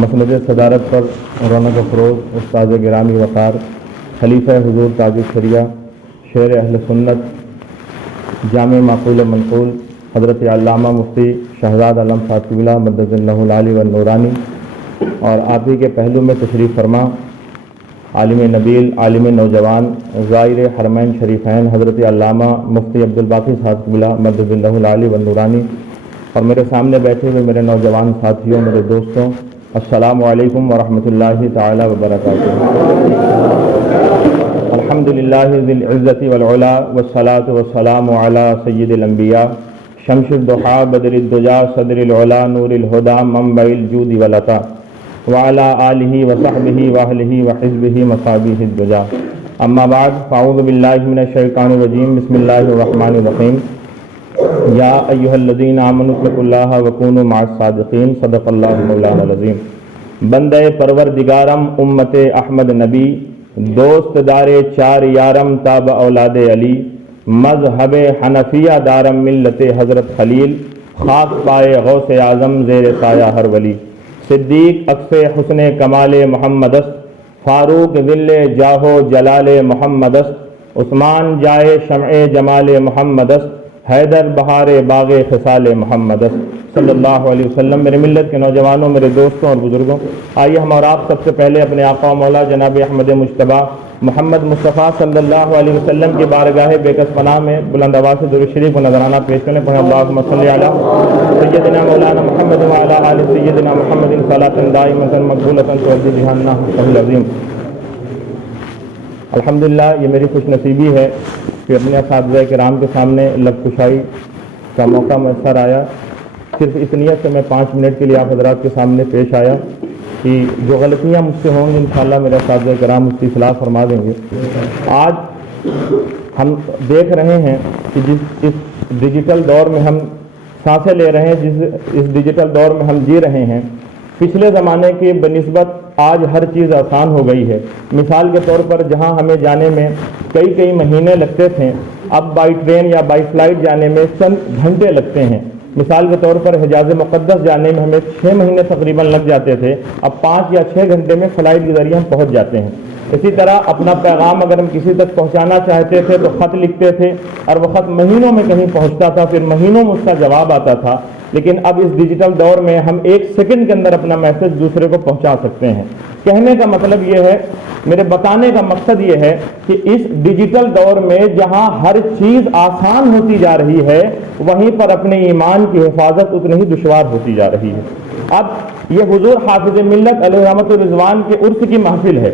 مسند صدارت پر رونق افروز استاد گرامی وقار خلیفہ حضور تاج الشریعہ شیر اہل سنت جامع معقول منقول حضرت علامہ مفتی شہزاد علم صاحب قبلہ مدد اللہ العالی والنورانی اور آپ ہی کے پہلو میں تشریف فرما عالم نبیل عالم نوجوان زائر حرمین شریفین حضرت علامہ مفتی عبدالباقی صاحب قبلہ مدد اللہ العالی والنورانی اور میرے سامنے بیٹھے ہوئے میرے نوجوان ساتھیوں میرے دوستوں، السلام علیکم ورحمۃ اللہ تعالی وبرکاتہ۔ الحمدللہ ذی العزت والعلا والصلاة والسلام علی سید الانبیاء شمس الضحیٰ بدر الدجا صدر العلا نور الہدی منبع الجود والعطاء وعلی آلہ وصحبہ واہلہ وحزبہ مصابیح الدجا، اما بعد فاعوذ باللہ من الشیطان الرجیم، بسم اللہ الرحمن الرحیم۔ یا ایھا الذین آمنوا اتقوا اللہ وکونوا مع الصادقین، صدق اللہ مولانا العظیم۔ بندہ پروردگارم امت احمد نبی، دوست دار چار یارم تاب اولاد علی، مذہب حنفیہ دارم ملت حضرت خلیل، خاک پائے غوث اعظم زیر سایہ ہر ولی، صدیق اکس حسن کمال محمد است، فاروق ذل جاہو جلال محمد است، عثمان جائے شمع جمال محمد است، حیدر بہار باغ خصال محمد صلی اللہ علیہ وسلم۔ میرے ملت کے نوجوانوں، میرے دوستوں اور بزرگوں، آئیے ہم اور آپ سب سے پہلے اپنے آقا و مولا جناب احمد مجتبیٰ محمد مصطفیٰ صلی اللہ علیہ وسلم کی بارگاہ بیکس پناہ میں بلند آواز سے درود شریف کو نذرانہ پیش کریں۔ پڑھیں اللہم صلی علی سیدنا مولانا محمد وعلی آل سیدنا محمد صلاۃ دائمۃ مقبولۃ تؤدی بہا عنا حقہ العظیم۔ الحمدللہ یہ میری خوش نصیبی ہے کہ اپنے اساتذہ کرام کے سامنے لب کشائی کا موقع میسر آیا۔ صرف اس نیت سے میں 5 منٹ کے لیے آپ حضرات کے سامنے پیش آیا کہ جو غلطیاں مجھ سے ہوں گی انشاءاللہ میرے اساتذہ کرام اس کی اصلاح فرما دیں گے۔ آج ہم دیکھ رہے ہیں کہ جس اس ڈیجیٹل دور میں ہم سانسیں لے رہے ہیں، اس ڈیجیٹل دور میں ہم جی رہے ہیں، پچھلے زمانے کے بنسبت آج ہر چیز آسان ہو گئی ہے۔ مثال کے طور پر جہاں ہمیں جانے میں کئی مہینے لگتے تھے، اب بائی ٹرین یا بائی فلائٹ جانے میں چند گھنٹے لگتے ہیں۔ مثال کے طور پر حجاز مقدس جانے میں ہمیں 6 مہینے تقریباً لگ جاتے تھے، اب 5 یا 6 گھنٹے میں فلائٹ کے ذریعے ہم پہنچ جاتے ہیں۔ اسی طرح اپنا پیغام اگر ہم کسی تک پہنچانا چاہتے تھے تو خط لکھتے تھے اور وہ خط مہینوں میں کہیں پہنچتا تھا، پھر مہینوں میں اس کا جواب آتا تھا۔ لیکن اب اس ڈیجیٹل دور میں ہم 1 سیکنڈ کے اندر اپنا میسج دوسرے کو پہنچا سکتے ہیں۔ کہنے کا مطلب یہ ہے، میرے بتانے کا مقصد یہ ہے کہ اس ڈیجیٹل دور میں جہاں ہر چیز آسان ہوتی جا رہی ہے، وہیں پر اپنے ایمان کی حفاظت اتنی ہی دشوار ہوتی جا رہی ہے۔ اب یہ حضور حافظ ملت علیہ رحمۃ الرضوان کے عرس کی محفل ہے،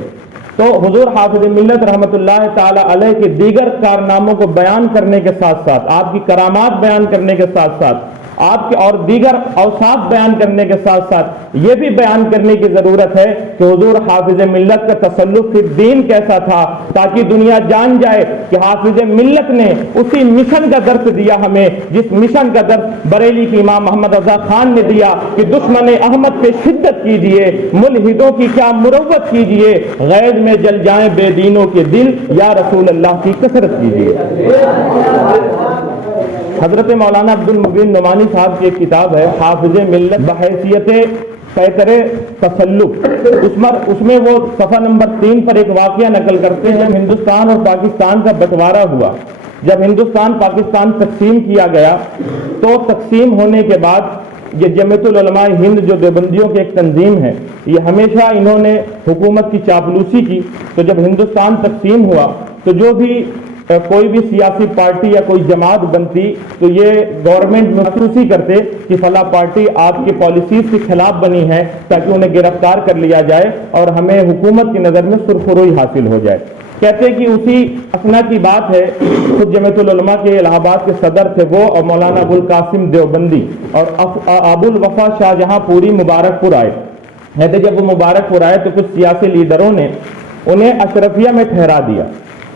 تو حضور حافظ ملت رحمۃ اللہ تعالی علیہ کے دیگر کارناموں کو بیان کرنے کے ساتھ ساتھ، آپ کی کرامات بیان کرنے کے ساتھ ساتھ، آپ کے اور دیگر اوصاف بیان کرنے کے ساتھ ساتھ یہ بھی بیان کرنے کی ضرورت ہے کہ حضور حافظ ملت کا تسلط فی الدین کیسا تھا، تاکہ دنیا جان جائے کہ حافظ ملت نے اسی مشن کا درس دیا ہمیں جس مشن کا درس بریلی کی امام محمد رضا خان نے دیا کہ دشمن احمد پہ شدت کیجئے، ملحدوں کی کیا مروت کیجئے، غیظ میں جل جائیں بے دینوں کے دل، یا رسول اللہ کی کثرت کیجئے۔ حضرت مولانا عبد المبین نعمانی صاحب کی ایک کتاب ہے حافظ ملت بحیثیت پیکر تسلط، اس میں وہ صفحہ نمبر 3 پر ایک واقعہ نقل کرتے ہیں۔ ہندوستان اور پاکستان کا بٹوارا ہوا، جب ہندوستان پاکستان تقسیم کیا گیا تو تقسیم ہونے کے بعد یہ جمعیت العلماء ہند جو دیوبندیوں کی ایک تنظیم ہے، یہ ہمیشہ انہوں نے حکومت کی چاپلوسی کی۔ تو جب ہندوستان تقسیم ہوا تو جو بھی کوئی بھی سیاسی پارٹی یا کوئی جماعت بنتی تو یہ گورنمنٹ محسوسی کرتے کہ فلاں پارٹی آپ کی پالیسیز کے خلاف بنی ہے، تاکہ انہیں گرفتار کر لیا جائے اور ہمیں حکومت کی نظر میں سرخروئی حاصل ہو جائے۔ کہتے کہ اسی اثنا کی بات ہے، خود جمعیت العلماء کے الہ آباد کے صدر تھے وہ، اور مولانا ابوالقاسم دیوبندی اور ابو الوفا شاہ جہاں پوری مبارک پور آئے۔ کہتے جب وہ مبارک پور آئے تو کچھ سیاسی لیڈروں نے انہیں اشرفیہ میں ٹھہرا دیا۔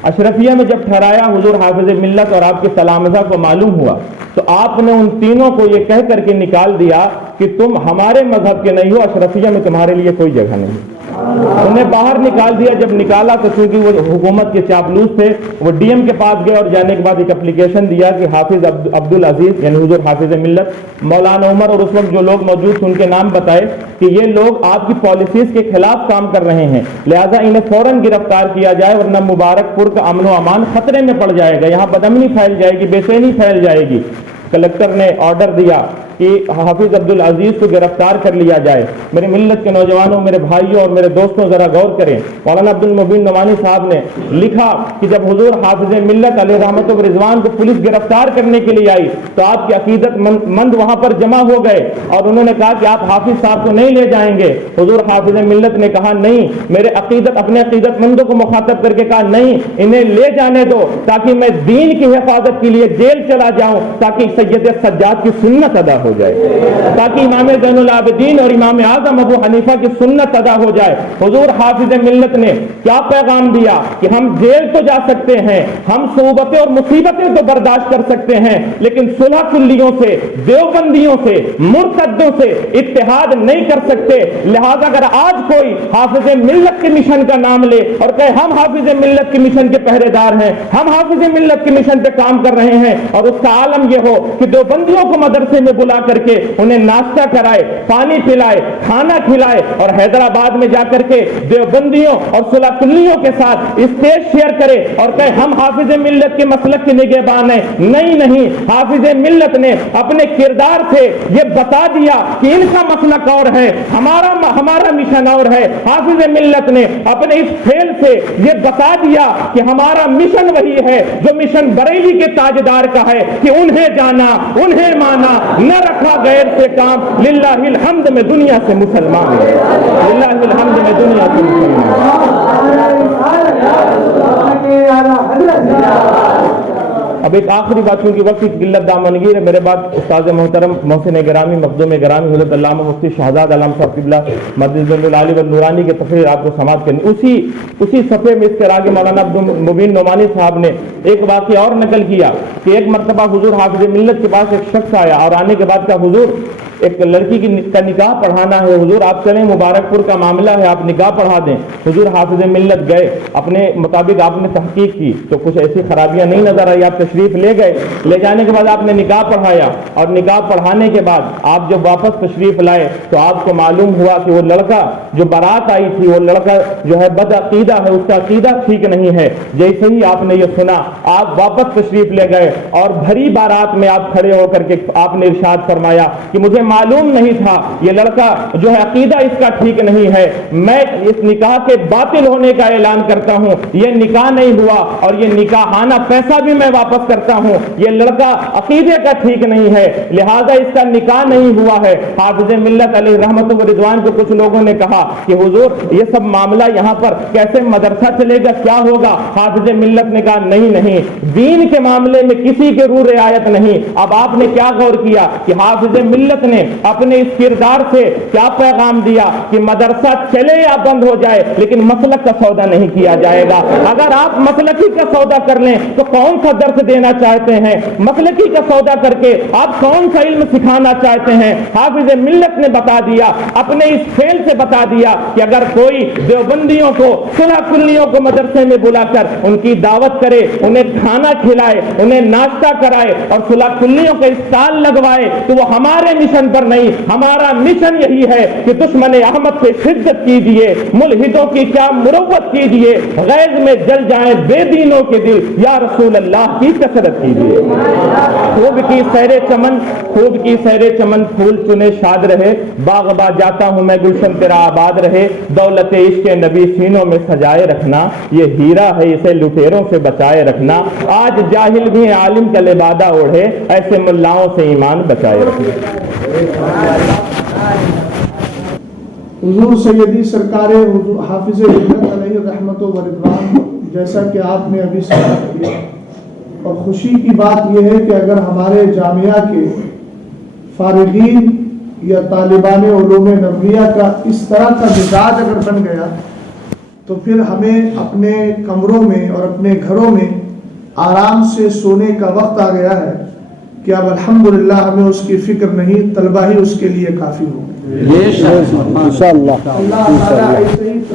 اشرفیہ میں جب ٹھہرایا، حضور حافظ ملت اور آپ کے تلامذہ کو معلوم ہوا تو آپ نے ان تینوں کو یہ کہہ کر کے نکال دیا کہ تم ہمارے مذہب کے نہیں ہو، اشرفیہ میں تمہارے لیے کوئی جگہ نہیں۔ انہیں باہر نکال دیا. جب نکالا تو چونکہ وہ حکومت کے چاپلوس تھے, وہ ڈی ایم کے پاس گئے اور جانے کے بعد ایک اپلیکیشن دیا کہ حافظ عبدالعزیز یعنی حضور حافظ ملت مولانا عمر اور اس وقت جو لوگ موجود تھے ان کے نام بتائے کہ یہ لوگ آپ کی پالیسیز کے خلاف کام کر رہے ہیں, لہذا انہیں فوراً گرفتار کیا جائے ورنہ مبارک پور کا امن و امان خطرے میں پڑ جائے گا, یہاں بدامنی پھیل جائے گی, بے چینی پھیل جائے گی. کلکٹر نے آرڈر دیا کہ حافظ عبدالعزیز کو گرفتار کر لیا جائے. میرے ملت کے نوجوانوں, میرے بھائیوں اور میرے دوستوں ذرا غور کریں. مولانا عبدالمبین نعمانی صاحب نے لکھا کہ جب حضور حافظ ملت علیہ رحمت و رضوان کو پولیس گرفتار کرنے کے لیے آئی تو آپ کے عقیدت مند وہاں پر جمع ہو گئے اور انہوں نے کہا کہ آپ حافظ صاحب کو نہیں لے جائیں گے. حضور حافظ ملت نے کہا نہیں, اپنے عقیدت مندوں کو مخاطب کر کے کہا نہیں, انہیں لے جانے دو تاکہ میں دین کی حفاظت کے لیے جیل چلا جاؤں, تاکہ سید سجاد کی سنت ادا ہو جائے, تاکہ امام زین العابدین اور امام اعظم ابو حنیفہ کی سنت ادا ہو جائے. حضور حافظ ملت نے کیا پیغام دیا کہ ہم جیل تو جا سکتے ہیں, ہم صعوبتیں اور مصیبتیں تو برداشت کر سکتے ہیں, لیکن صلح کلیوں سے, دیوبندیوں سے, مرتدوں سے اتحاد نہیں کر سکتے. لہذا اگر آج کوئی حافظ ملت کے مشن کا نام لے اور کہے ہم حافظ ملت کے مشن کے پہرے دار ہیں, ہم حافظ ملت کے مشن پہ کام کر رہے ہیں, اور اس کا عالم یہ ہو کہ دیوبندیوں کو مدرسے میں بلا کر کے انہیں ناشتہ کرائے, پانی پلائے, کھانا کھلائے اور حیدرآباد میں جا کر کے دیوبندیوں اور صلح کلیوں کے ساتھ اسٹیج شیئر کرے اور کہے ہم حافظ ملت کے مسلک کے نگہبان ہیں. نہیں, حافظ ملت نے اپنے کردار سے یہ بتا دیا کہ ان کا مسلک اور ہے, ہمارا مشن اور ہے. حافظ ملت نے اپنے اس فعل سے یہ بتا دیا کہ ہمارا مشن وہی ہے جو مشن بریلی کے تاجدار کا ہے کہ انہیں جانا, انہیں مانا, نہ رکھا غیر سے کام. للہ الحمد میں دنیا سے مسلمان, للہ الحمد میں دنیا سے مسلمان. اب ایک آخری بات, کیونکہ وقت کی قلت دامنگیر ہے, میرے بعد استاد محترم محسن گرامی مخدوم گرامی حضرت علامہ مفتی شہزاد علام صاحب قبلہ مدد العالی و نورانی کے تقریر آپ کو سماعت کرنی. اسی صفحے میں اس کے آگے مولانا عبدالمبین نعمانی صاحب نے ایک واقعہ اور نقل کیا کہ ایک مرتبہ حضور حافظ ملت کے پاس ایک شخص آیا اور آنے کے بعد کا حضور ایک لڑکی کا نکاح پڑھانا ہے, حضور آپ چلیں, مبارک پور کا معاملہ ہے, آپ نکاح پڑھا دیں. حضور حافظ ملت گئے, اپنے مطابق آپ نے تحقیق کی تو کچھ ایسی خرابیاں نہیں نظر آئی, آپ تشریف لے گئے. لے جانے کے بعد آپ نے نکاح پڑھایا اور نکاح پڑھانے کے بعد آپ جب واپس تشریف لائے تو آپ کو معلوم ہوا کہ وہ لڑکا جو بارات آئی تھی وہ لڑکا جو ہے بد عقیدہ ہے, اس کا عقیدہ ٹھیک نہیں ہے. جیسے ہی آپ نے یہ سنا آپ واپس تشریف لے گئے اور بھری بارات میں آپ کھڑے ہو کر کے آپ نے ارشاد فرمایا کہ مجھے معلوم نہیں تھا یہ لڑکا جو ہے عقیدہ اس کا ٹھیک نہیں ہے, میں اس نکاح کے باطل ہونے کا اعلان کرتا ہوں, یہ نکاح نہیں ہوا اور یہ نکاحانہ پیسہ بھی میں واپس کرتا ہوں, یہ لڑکا عقیدے کا ٹھیک نہیں ہے, لہذا اس کا نکاح نہیں ہوا ہے. حافظ ملت علیہ رحمت و رضوان کو کچھ لوگوں نے کہا کہ حضور یہ سب معاملہ یہاں پر کیسے مدرسہ چلے گا, کیا ہوگا؟ حافظ ملت نے کہا نہیں, دین کے معاملے میں کسی کے روح رعایت نہیں. اب آپ نے کیا غور کیا کہ حافظ ملت نے اپنے اس کردار سے کیا پیغام دیا کہ مدرسہ چلے یا بند ہو جائے لیکن مسلک کا سودا نہیں کیا جائے گا. اگر آپ مسلکی کا سودا کر لیں تو کون سا درس دینا چاہتے ہیں, مسلکی کا سودا کر کے آپ کون سا علم سکھانا چاہتے ہیں؟ حافظ ملت نے بتا دیا, اپنے اس فعل سے بتا دیا کہ اگر کوئی دیوبندیوں کو, صلح کلیوں کو مدرسے میں بلا کر ان کی دعوت کرے, انہیں کھانا کھلائے, انہیں ناشتہ کرائے اور صلح کلیوں کے اسٹال لگوائے تو وہ ہمارے مشن پر نہیں, ہمارا مشن یہی ہے کہ دشمن احمد سے شدت کیجئے, ملحدوں کی کیا مروت کیجئے, غیظ میں جل جائیں بے دینوں کے دل, یا رسول اللہ کی کثرت کیجئے. خوب کی سیر چمن پھول چنے شاد رہے, باغ با جاتا ہوں میں گلشن تیرا آباد رہے, دولت عشق نبی سینوں میں سجائے رکھنا, یہ ہیرا ہے اسے لٹیروں سے بچائے رکھنا, آج جاہل بھی عالم کا لبادہ اوڑھے, ایسے ملاؤں سے ایمان بچائے رکھنا. حضور سیدی سرکار حافظ ملت علیہ رحمت و رضوان, جیسا کہ آپ نے ابھی سماعت کیا, اور خوشی کی بات یہ ہے کہ اگر ہمارے جامعہ کے فارغین یا طالبان علوم نبویہ کا اس طرح کا مزاج اگر بن گیا تو پھر ہمیں اپنے کمروں میں اور اپنے گھروں میں آرام سے سونے کا وقت آ گیا ہے کہ اب الحمدللہ ہمیں اس کی فکر نہیں, طلبہ ہی اس کے لیے کافی ہو. اللہ تعالیٰ ایسے ہی